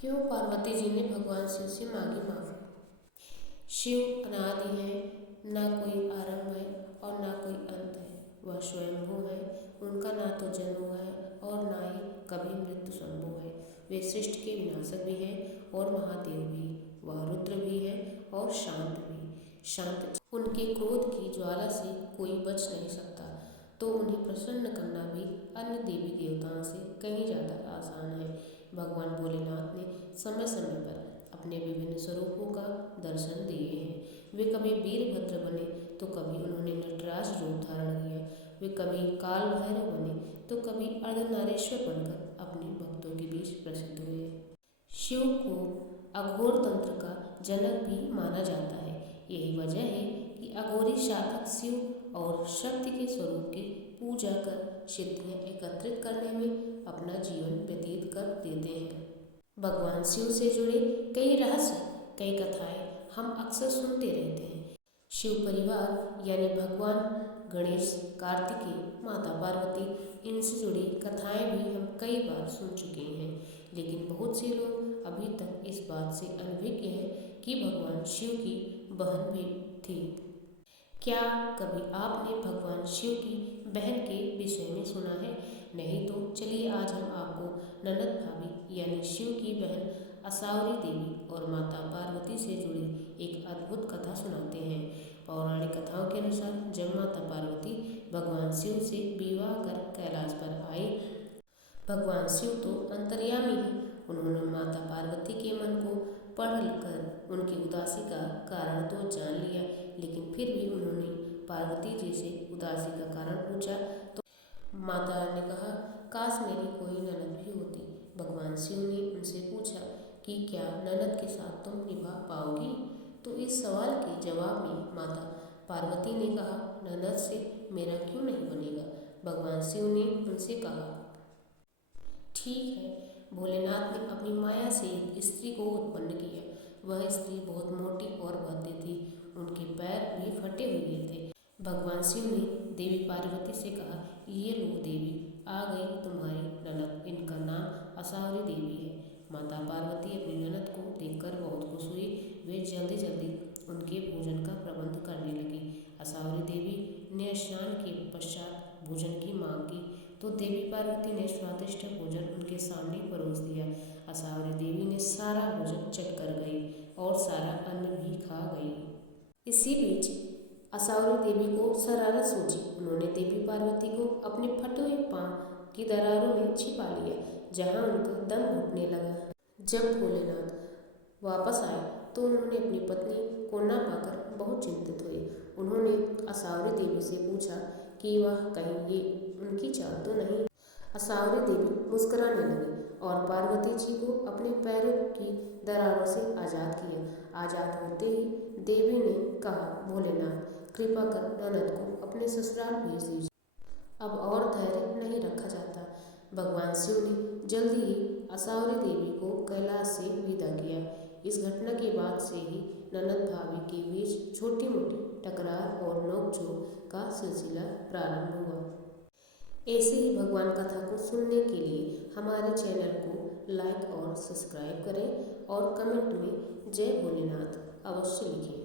क्यों पार्वती जी ने भगवान शिव से मांगी माफी। शिव अनादि है, ना कोई आरंभ है और ना कोई अंत है। वह स्वयंभू है, उनका ना तो जन्म है और ना ही कभी मृत्यु संभव है। वे सृष्टि के विनाशक भी हैं और महादेव भी। वह रुद्र भी है और शांत भी। शांत उनके क्रोध की ज्वाला से कोई बच नहीं सकता, तो उन्हें प्रसन्न करना भी अन्य देवी देवताओं से कहीं ज़्यादा आसान है। भगवान भोलेनाथ ने समय समय पर अपने विभिन्न स्वरूपों का दर्शन दिए हैं। वे कभी वीरभद्र बने तो कभी उन्होंने नटराज रूप धारण किया। वे कभी काल भैरव बने तो कभी अर्धनारीश्वर बनकर अपने भक्तों के बीच प्रसिद्ध हुए। शिव को अघोर तंत्र का जनक भी माना जाता है। यही वजह है कि अघोरी साधक शिव और शक्ति के स्वरूप की पूजा कर सिद्धियां एकत्रित करने में अपना जीवन व्यतीत कर देते हैं। भगवान शिव से जुड़े कई रहस्य, कई कथाएं हम अक्सर सुनते रहते हैं। शिव परिवार यानी भगवान गणेश, कार्तिकेय, माता पार्वती, इनसे जुड़ी कथाएं भी हम कई बार सुन चुके हैं। लेकिन बहुत से लोग अभी तक इस बात से अनभिज्ञ हैं कि भगवान शिव की बहन भी थी। क्या कभी आपने भगवान शिव की बहन के विषय में सुना है? नहीं तो चलिए आज हम आपको ननद भाभी यानी शिव की बहन असावरी देवी और माता पार्वती से जुड़ी एक अद्भुत कथा सुनाते हैं। पौराणिक कथाओं के अनुसार जब माता पार्वती भगवान शिव से विवाह कर कैलाश पर आई, भगवान शिव तो अंतर्यामी हैं। उन्होंने माता पार्वती के मन को पढ़ कर उनकी उदासी का कारण तो जान लिया, लेकिन फिर भी उन्होंने पार्वती जी से उदासी का कारण पूछा तो माता ने कहा, काश मेरी कोई ननद भी होती। भगवान शिव ने उनसे पूछा कि क्या ननद के साथ तुम निभा पाओगी? तो इस सवाल के जवाब में माता पार्वती ने कहा, ननद से मेरा क्यों नहीं बनेगा? भगवान शिव ने उनसे कहा, ठीक है। भोलेनाथ ने अपनी माया से एक स्त्री को उत्पन्न किया। वह स्त्री बहुत मोटी और भद्दी थी, उनके पैर भी फटे हुए थे। भगवान शिव ने देवी पार्वती से कहा, ये लो देवी, आ गई तुम्हारी ननद, इनका नाम असावरी देवी है। माता पार्वती अपनी ननद को देखकर बहुत खुश हुई। वे जल्दी जल्दी उनके भोजन का प्रबंध करने लगी। असावरी देवी ने स्नान के पश्चात भोजन की मांग की तो देवी पार्वती ने स्वादिष्ट भोजन उनके सामने परोस दिया। असावरी देवी ने सारा भोजन चख कर गई और सारा अन्न भी खा गई। इसी बीच असावरी देवी को शरारत सूझी। उन्होंने देवी पार्वती को अपने फटे हुए पांव की दरारों में छिपा लिया, जहां उनका दम घुटने लगा। जब भोलेनाथ वापस आए तो उन्होंने अपनी पत्नी को न पाकर बहुत चिंतित हुए। उन्होंने असावरी देवी से पूछा कि वह कहीं ये उनकी चाल तो नहीं। असावरी देवी मुस्कुराने लगी और पार्वती जी को अपने पैरों की दरारों से आज़ाद किया। आज़ाद होते ही देवी ने कहा, भोलेनाथ कृपा कर ननद को अपने ससुराल भेज दीजिए, अब और धैर्य नहीं रखा जाता। भगवान शिव ने जल्दी ही असावरी देवी को कैलाश से विदा किया। इस घटना के बाद से ही ननद भाभी के बीच छोटी मोटी टकरार और नोकझोंक का सिलसिला प्रारंभ हुआ। ऐसे ही भगवान कथा को सुनने के लिए हमारे चैनल को लाइक और सब्सक्राइब करें और कमेंट में जय भोलेनाथ अवश्य लिखें।